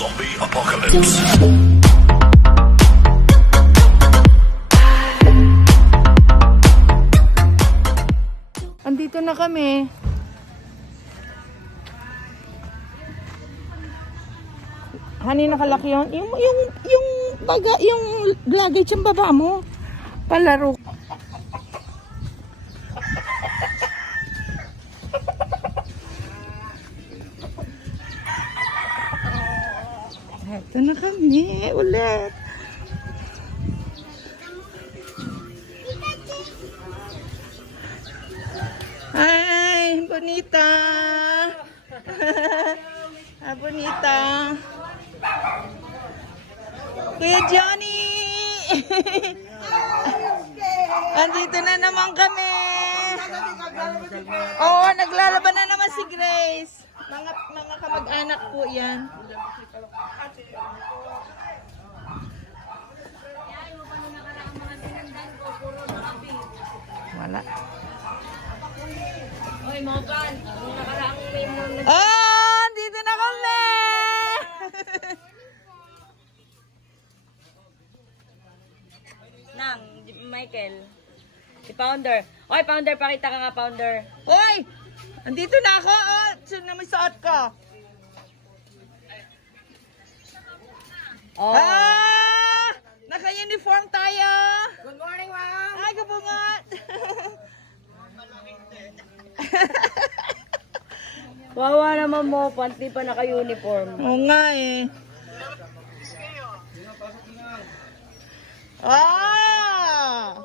Zombie Apocalypse. Andito na kami. Hani, nakalaki yun. Yung baga, yung luggage yung baba mo. Palaro. Ito na kami ulit. Hi, bonita. Ah, bonita. Kuya Johnny. Andito na naman kami. Oo, naglalaban na naman si Grace. Mga kamag-anak po yan. Wala. Oy, Mogan, nung nakaraang may mga Ah, dito na kami. nang Michael. Si Founder. Oy, Founder, pakita ka nga, Founder. Hoy! Andito na ako. Oh, sino na may suot ko? Oh. Ah! Naka-uniform tayo. Good morning, ma'am. Ay, kabungat. Wawa naman mo, panty pa naka-uniform. Oo nga eh. Ah!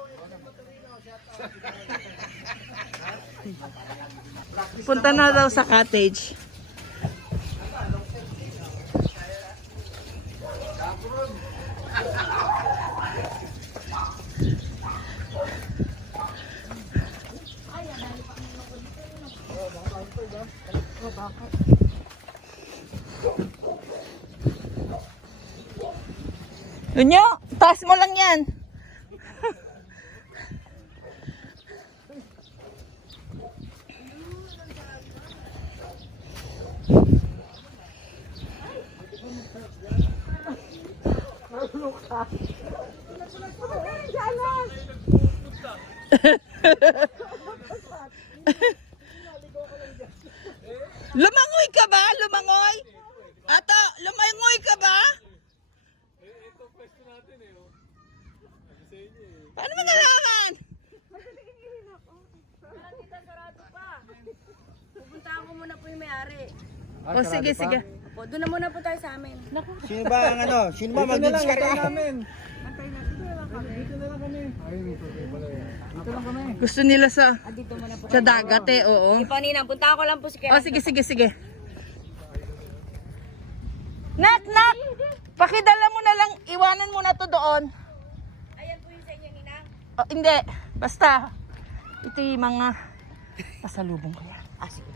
Punta na daw sa cottage. Lunyo, taas mo lang yan. Lumangoy ka ba? Lumangoy? Ato, lumangoy ka ba? Paano mo nalaman? Pupuntahan ko muna po yung may-ari. O sige, sige. Opo, doon na muna po tayo sa amin. Sino ba ang ano? Sino ba mag-discard namin? Gusto nila sa Dito muna po. sa dagat eh, oo. Di pa, Ninang, puntahan ko lang po si O sige, sige, sige. Nak, nak! Pakidala mo na lang, iwanan mo na to doon. Ayan po yung sa inyo, Ninang. O, hindi, basta. Ito yung mga pasalubong ko yan. Ah, sige.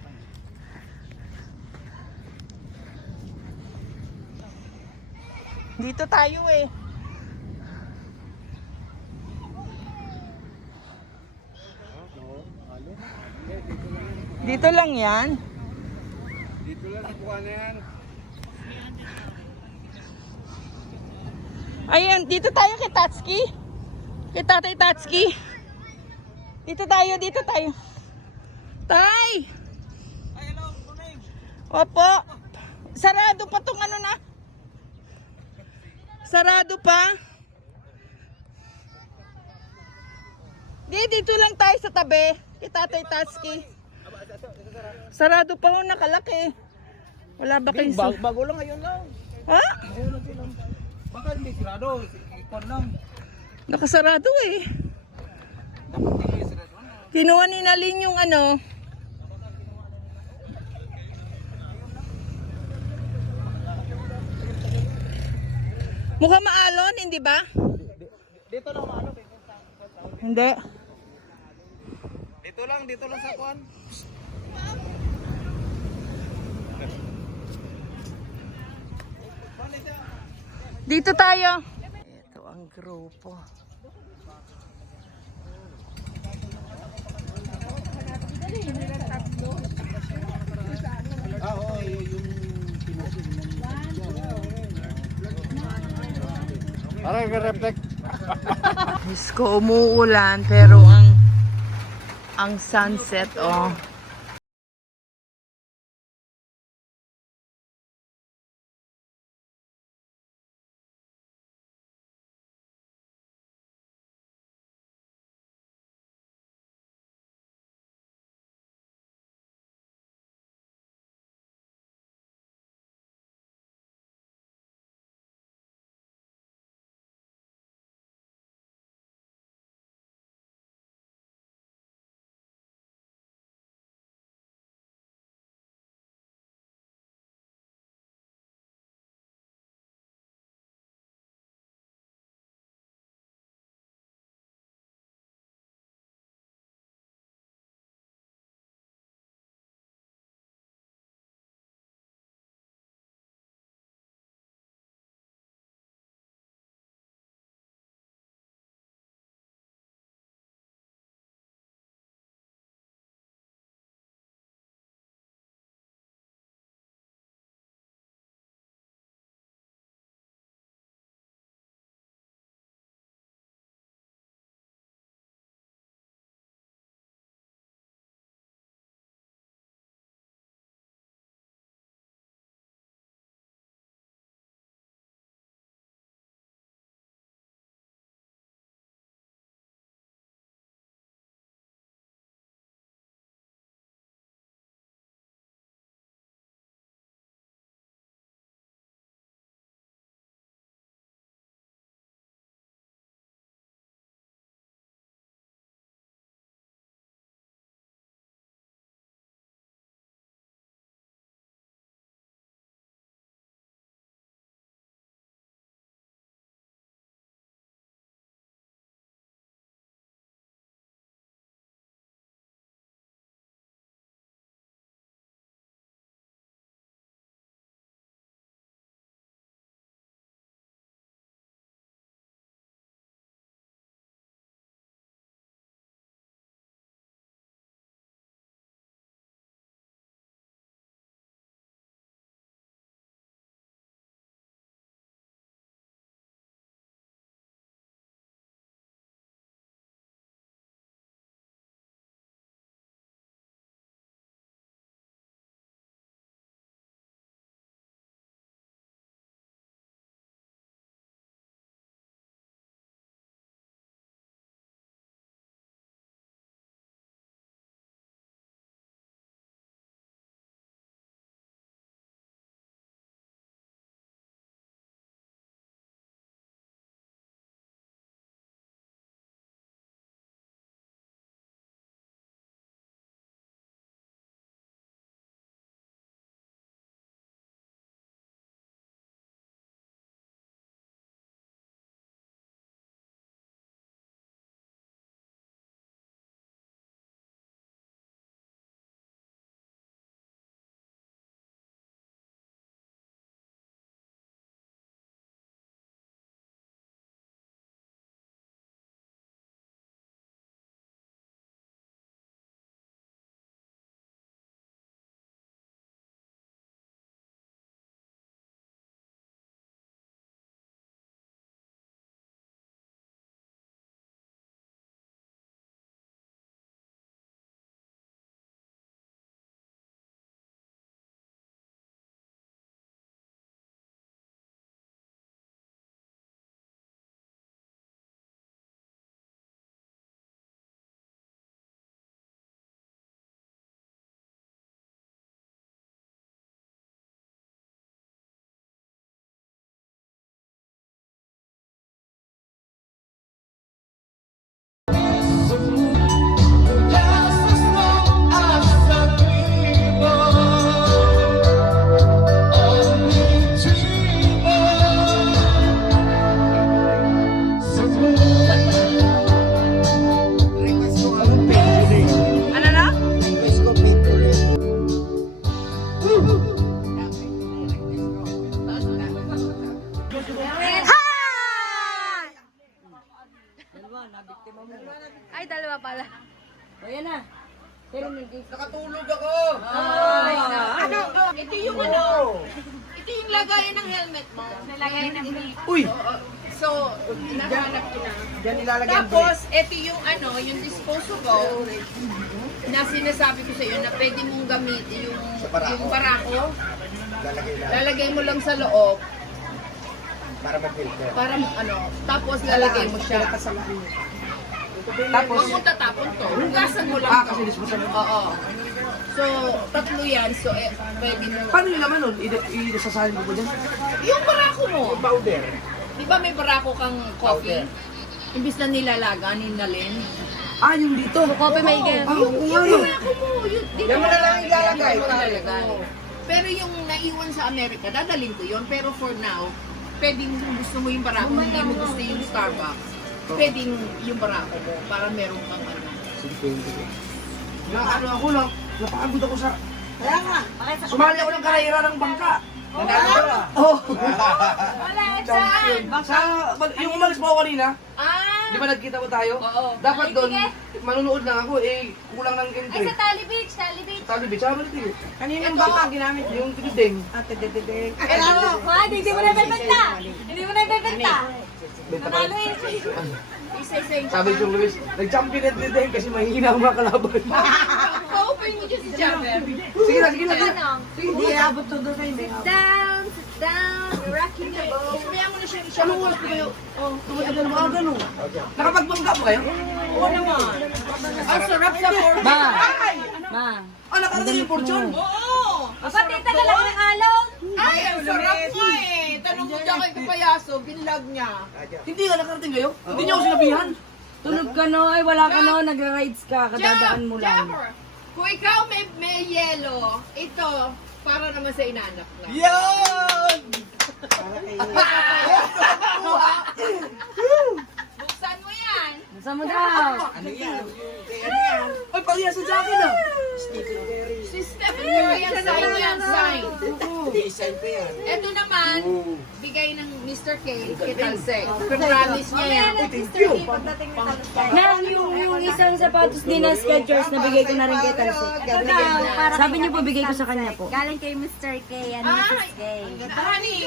Dito tayo eh. Dito lang yan. Dito lang sa buwan na yan. Ayan, dito tayo kay Tatsuki. Kay Tatay Tatsuki. Dito tayo, dito tayo. Tay! Opo. Sarado pa tong ano na. Sarado pa. Dito lang tayo sa tabi. Kay Tatay Tatsuki. Sarado pa ho, nakalaki. Wala ba kayong Bago lang ngayon lang. Ha? Baka hindi sirado. Ikon lang. Nakasarado eh. Kinuha ni Nalin yung ano. Mukhang maalon, hindi ba? Dito lang ano. Hindi. Dito lang sa kuwan. Dito tayo. Ito ang grupo. Oo, yung pinusin. Parang nag-reflect. Diyos ko, umuulan pero ang sunset, oh. Ay, dalawa pala. O yan na. Pero nag- Nakatulog ako! Ito yung ano, ito yung lagayan ng helmet mo. Nalagay ng Uy! So, nahanap ko na. Diyan ilalagay ang Tapos, ito yung yung disposable na sinasabi ko sa iyo na pwede mong gamitin yung barako. Lalagay mo lang sa loob para mag-filter. para tapos lalagay mo siya. Tapos, Huwag mo tatapon to. Hugasan mo lang to. kasi disposable. Oo. So, tatlo yan. So, pwede mo. Paano yung laman nun? Isasalin mo ba dyan? Yung barako mo. Powder. Di ba may barako kang coffee? Imbis na nilalaga, ninalin. Ah, yung dito. Coffee maker. Ah, oo nga Yung yun. barako mo. Dito Yan mo na lang ilalagay. Yan mo ilalagay. Pero yung naiwan sa Amerika, dadalhin ko yun. Pero for now, pwedeng gusto mo yung barako, hindi mo gusto yung Starbucks. Pwedeng yung barako mo para meron kang Ako lang, napagod ako sa... Kaya nga. Sumali ako ng karayera ng bangka. Oh. Wala, saan? Yung umalis mo ako kanina, Ah! di ba nagkita mo tayo? Oo. Dapat doon, manunood lang ako, kulang ng entry. Tally Beach, Tally Beach. Sabi, bitsa ba ito? Kaninang baka ginamit? Yung tideng. Hindi mo na ibebenta. Hindi mo na ibebenta. Nanalo eh. Sabi ko, Luis, nag-champion at tideng kasi mahihina ang mga kalaban. Pa-open mo dyan si Jabber. Sige na, sige na. Hindi, abot to doon kayo. Sit down, you're rocking the boat. Kaya mo na siya siya. Anong oras ko kayo? Tumatagal mo agad no? Nakapagbangga po kayo? Oo naman. Ang sarap sa pork. Ma. Ah, nakarating yung fortune? Oo! Pati talaga ng alon. Ay, ang sarap mo eh! Tanong mo dyan kay Kapayaso, binlog niya. Hindi ka nakarating kayo? Hindi niyo ako sinabihan? Tulog ka no, ay wala ka no, nagra-rides ka, kadadaan mo lang. Jabber, kung ikaw may yelo, ito, para naman sa inanak na. Yan! Buksan mo yan! Nasa mo daw? Ay, pangiyasa sa akin ah! Si Stephen Curry ang sign yan, sign. Ito naman, bigay ng Mr. K, kay Talsek. Promise niya yan. Thank you! Meron yung isang sapatos din na Skechers na bigay ko na rin kay Talsik. Sabi niyo po, bigay ko sa kanya po. Galing kay Mr. K and Mrs. K. Honey,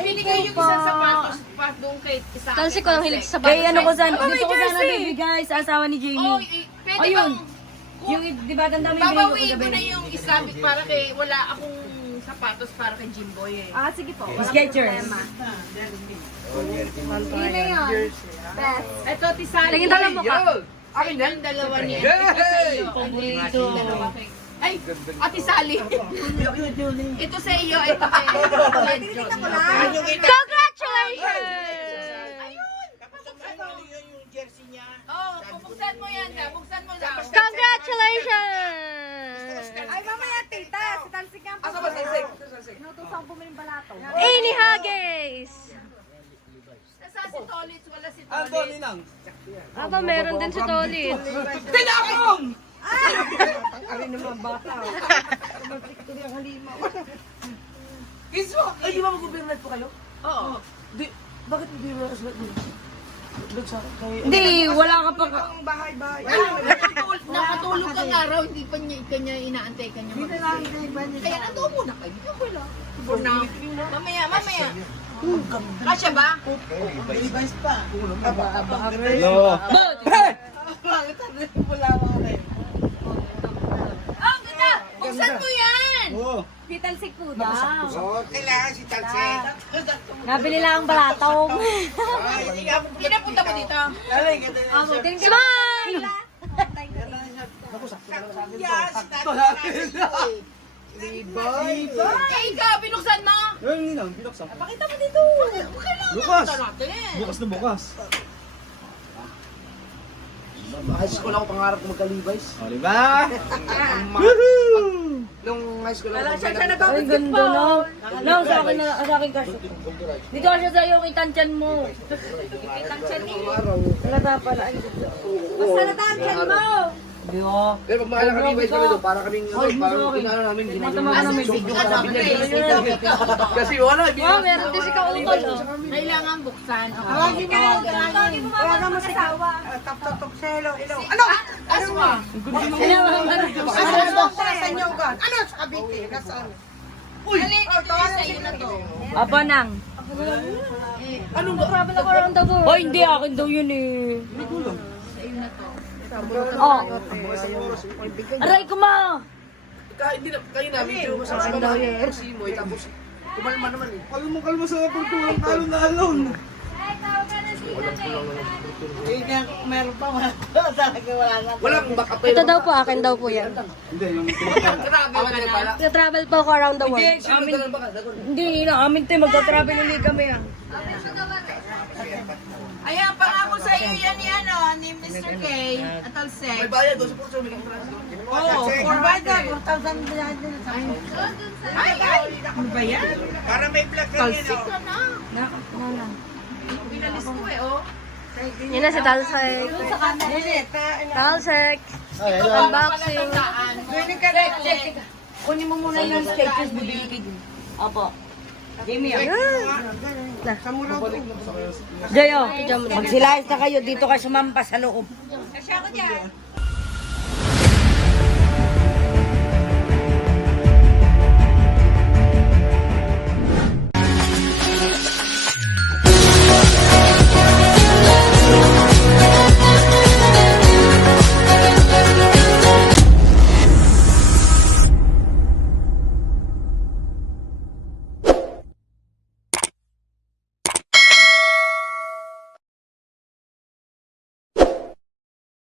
binigay yung isang sapatos pa doon kay isa. Tansi ko lang hilig sa Kaya ano ko sana, Oh, may dito ko sana jersey! bibigay sa asawa ni Oh, Jamie. pwede Ayun. bang Yung di ba ganda mo yung binigay ko babawiin ko na kagabi? yung Islamic para kay wala akong sapatos para kay Jimboy eh. Ah, sige po. Skechers. Hindi na yun. Best. Ito, Tisali. Tingin dalawa mo ka. Akin na yung dalawa niya. Ito sa iyo. Ito. Dalawa kay... Ay, Ate Sally. Ito sa iyo, ito kay Medyo. Congratulations! Oh, buksan mo yan ka. Buksan mo lang. Congratulations! Ay, mamaya, tita. Si Talsik nga Asa ba Talsik? Inutusan ko mo yung balato. Amy Haggis! Nasa si Tolitz, wala si Ang Tolitz. doni lang. Aba, meron din si Tolit. Tinakong! Kiswa! Ay, di ba mag-overnight po kayo? Oo. Di, bakit hindi mo nasulat mo? Doon sa akin, kay... Hindi, wala ka pa. Nakatulog kang araw, hindi pa niya inaantay ka niya. Kaya nandoon muna kayo. Okay lang. For now. Mamaya. Kasya ba? No. Hey! Oh, ganda! Buksan mo yan! Si Talsik po daw. Kailangan si Talsik. Nabili lang ang balataw. Pinapunta mo dito. Smile! Kaya ikaw, binuksan mo! Ayun lang, binuksan ko. Pakita mo dito. Kailangan Bukas. punta natin. Bukas na bukas. High school ako pangarap ko magka-Levi's. O, diba? Nung high school ako. Ay, ganda no. No, sa akin kasi. Dito ka siya sa'yo, kitantiyan mo. Halata pala. Ay, ganda. Masalataan mo. Di ba? Pero pag mahal ka Levi's kami doon, para kaming, parang kinano namin, ginagawa namin. Kasi wala, hindi Wow, meron din si Kautol. Oh. Kailangan buksan. Tawagin mo. Tawagan mo sa asawa. Ano? Aswa. Ano? Sa Cavite. Nasaan? Uy! Dali, dito sa iyo na to. Apa nang. Anong ba? Travel ako around the world. Oh, hindi. Akin daw yun eh. Sa'yo na to. Oh. Aray ko ma! Hindi na, kayo na, medyo masama daw yun. Si Moy, tapos kumalma naman eh. Kalma sa pagtulang talo na alon. Walang backup Ito daw po, akin daw po yan. Hindi, yung Travel ka na. Travel po ako around the world. Hindi na. Amin tayo. Magta-travel ulit kami ah. Ayan, pangako sa iyo yan ni ano, ni Mr. K. Atalsek. May bayad doon sa puso, may kang Oo, for bayad. Ay, ay! Ano ba yan? Para may vlog ka Talsik ka na. Pinalis ko eh, oh. Yun na si Talsek. Talsek. Unboxing. Kunin mo muna yung sketches. Bibili ka din. Opo. Jamie ah. Jayo, magsilayas na kayo. Dito ka sumampa sa loob. Kasi ako dyan.